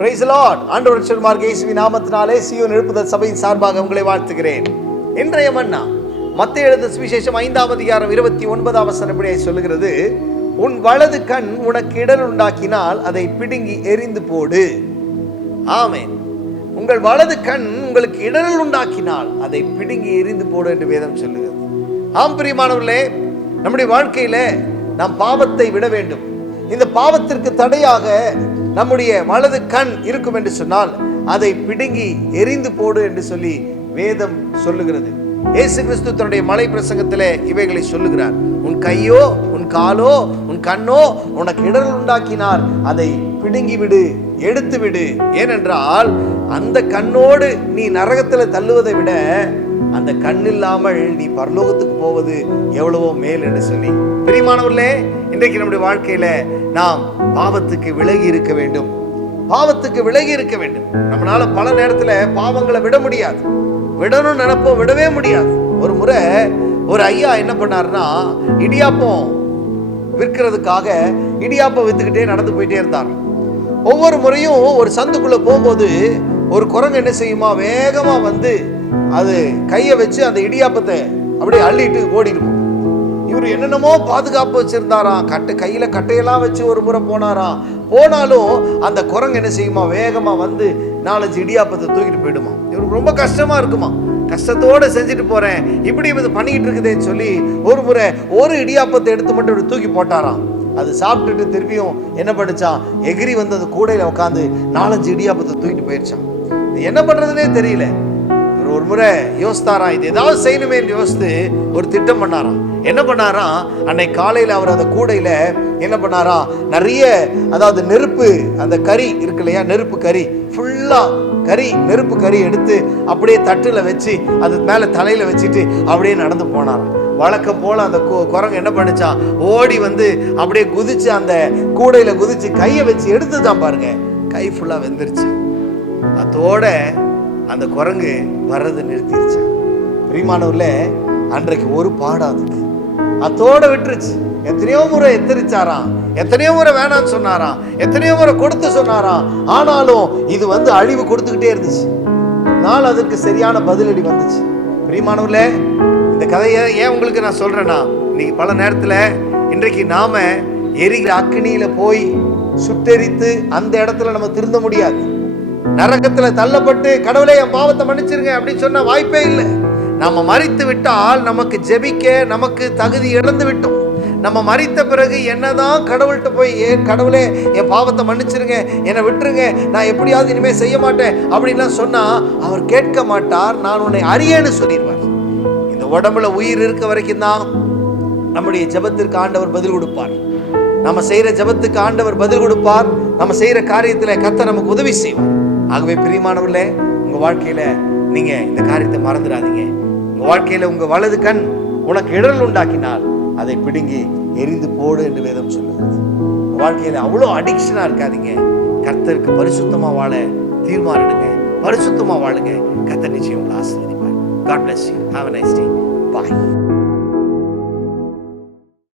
Price Lord ஆண்டவர் சொல்மார் இயேசுவி நாமத்தினாலே சியோன் எழுப்புதல் சபையின் சார்பாக உங்களை வாழ்த்துகிறேன். இன்றைய மன்னா மத்திய எழுத சுவிசேஷம் ஐந்தாம் அதிகாரம் இருபத்தி ஒன்பதாம் வசனம் சொல்லுகிறது. உன் வலது கண் உனக்கு இடர் உண்டாக்கினால் அதை பிடுங்கி எரிந்து போடு. ஆமேன். உங்கள் வலது கண் உங்களுக்கு இடரல் உண்டாக்கினால் அதை பிடுங்கி எரிந்து போடு என்று வேதம் சொல்லுகிறது. ஆம் பிரியமானவர்களே நம்முடைய வாழ்க்கையில நாம் பாவத்தை விட வேண்டும். இந்த பாவத்திற்கு தடையாக நம்முடைய வலது கண் இருக்கும் என்று சொன்னால் அதை பிடுங்கி எரிந்து போடு என்று சொல்லி வேதம் சொல்லுகிறது. ஏசு கிறிஸ்து தன்னுடைய மலை பிரசங்கத்தில் இவைகளை சொல்லுகிறார். உன் கையோ உன் காலோ உன் கண்ணோ உனக்கு இடரல் உண்டாக்கினார். அதை பிடுங்கி விடு எடுத்து விடு ஏனென்றால் அந்த கண்ணோடு நீ நரகத்தில் தள்ளுவதை விட அந்த கண் இல்லாமல் நீ பரலோகத்துக்கு போவது எவ்வளவோ மேல் என்று சொல்லி. பிரியமானவர்களே இன்றைக்கு நம்முடைய வாழ்க்கையில நாம் பாவத்துக்கு விலகி இருக்க வேண்டும். பாவத்துக்கு விலகி இருக்க வேண்டும். நம்மளால பல நேரத்துல பாவங்களை விட முடியாது. விடணும்னு நினைப்போம் விடவே முடியாது. ஒரு முறை ஒரு ஐயா என்ன பண்ணாருன்னா இடியாப்பம் விற்கிறதுக்காக இடியாப்பம் வித்துக்கிட்டே நடந்து போயிட்டே இருந்தார். ஒவ்வொரு முறையும் ஒரு சந்துக்குள்ள போகும்போது ஒரு குரங்கு என்ன செய்யுமா வேகமா வந்து அது கையை வச்சு அந்த இடியாப்பத்தை அப்படியே அள்ளிட்டு ஓடிடுவோம் இவர் என்னென்னமோ பாதுகாப்பு வச்சிருந்தாராம். கட்டை கையில கட்டையெல்லாம் வச்சு ஒரு முறை போனாராம். போனாலும் அந்த குரங்கு என்ன செய்யுமா? வேகமா வந்து நாலஞ்சு இடியாப்பத்தை தூக்கிட்டு போயிடுமா. இவருக்கு ரொம்ப கஷ்டமா இருக்குமா. கஷ்டத்தோட செஞ்சுட்டு போறேன். இப்படி இது பண்ணிக்கிட்டு இருக்குதேன்னு சொல்லி ஒரு முறை ஒரு இடியாப்பத்தை எடுத்து மட்டும் இப்படி தூக்கி போட்டாராம். அது சாப்பிட்டுட்டு திரும்பியும் என்ன பண்ணுச்சான் எகிரி வந்து அந்த கூடையில உட்காந்து நாலஞ்சு இடியாப்பத்தை தூக்கிட்டு போயிடுச்சான் என்ன பண்றதுனே தெரியல. ஒரு முறை யோசித்தாராம் இது ஏதாவது செய்யணுமே யோசித்து ஒரு திட்டம் பண்ணாராம். என்ன பண்ணாராம் அன்னைக்கு காலையில் அவர் அந்த கூடையில் என்ன பண்ணாராம் நிறைய அதாவது நெருப்பு அந்த கறி இருக்கு இல்லையா நெருப்பு கறி ஃபுல்லாக கறி நெருப்பு கறி எடுத்து அப்படியே தட்டில் வச்சு அது மேலே தலையில் வச்சுட்டு அப்படியே நடந்து போனாராம். வழக்கம் போல் அந்த கு- குரங்கு என்ன பண்ணிச்சான் ஓடி வந்து அப்படியே குதிச்சு அந்த கூடையில் குதிச்சு கையை வச்சு எடுத்துதான் பாருங்க. கை ஃபுல்லாக வெந்துருச்சு. அதோட அந்த குரங்கு வர்றது நிறுத்திடுச்சு பிரியமானவர்ல அன்றைக்கு ஒரு பாடம் அதுக்கு அதோட விட்டுருச்சு. எத்தனையோ முறை எத்தரிச்சாராம். எத்தனையோ முறை வேணாம்னு சொன்னாராம். எத்தனையோ முறை கொடுத்து சொன்னாராம். ஆனாலும் இது வந்து அழிவு கொடுத்துக்கிட்டே இருந்துச்சு. நாள் அதற்கு சரியான பதிலடி வந்துச்சு. பிரியமானவர்களே இந்த கதையை ஏன் உங்களுக்கு நான் சொல்றேன்னா இன்னைக்கு பல நேரத்துல இன்றைக்கு நாம எரிகிற அக்கினியில போய் சுட்டெரித்து அந்த இடத்துல நம்ம திருந்த முடியாது. நரகத்துல தள்ளப்பட்டு கடவுளே என் பாவத்தை மன்னிச்சிருங்க அப்படின்னு சொன்ன வாய்ப்பே இல்லை. நம்ம மறித்து விட்டால் நமக்கு ஜெபிக்க நமக்கு தகுதி இழந்து விட்டோம். நம்ம மறித்த பிறகு என்னதான் கடவுள்கிட்ட போய் ஏன் கடவுளே என் பாவத்தை மன்னிச்சிருங்க என்னை விட்டுருங்க நான் எப்படியாவது இனிமே செய்ய மாட்டேன் அப்படின்லாம் சொன்னா அவர் கேட்க மாட்டார். நான் உன்னை அறியேன்னு சொல்லிடுவார். இந்த உடம்புல உயிர் இருக்க வரைக்கும் தான் நம்முடைய ஜெபத்திற்கு ஆண்டவர் பதில் கொடுப்பார். நம்ம செய்யற ஜெபத்துக்கு ஆண்டவர் பதில் கொடுப்பார். நம்ம செய்யற காரியத்துல கத்தை நமக்கு உதவி செய்வார். ஆகவே பிரியமானவர்களே உங்கள் வாழ்க்கையில நீங்கள் இந்த காரியத்தை மறந்துடாதீங்க. உங்கள் வாழ்க்கையில் உங்கள் வலது கண் உனக்கு இடல் உண்டாக்கினால் அதை பிடுங்கி எரிந்து போடு என்று வேதம் சொல்லுகிறது. வாழ்க்கையில் அவ்வளோ அடிக்ஷனாக இருக்காதீங்க. கர்த்தருக்கு பரிசுத்தமாக வாழ தீர்மானிடுங்க. பரிசுத்தமாக வாழுங்க. கர்த்தர் நிச்சயம் உங்களை ஆசீர்வதிப்பார். God bless you have a nice day.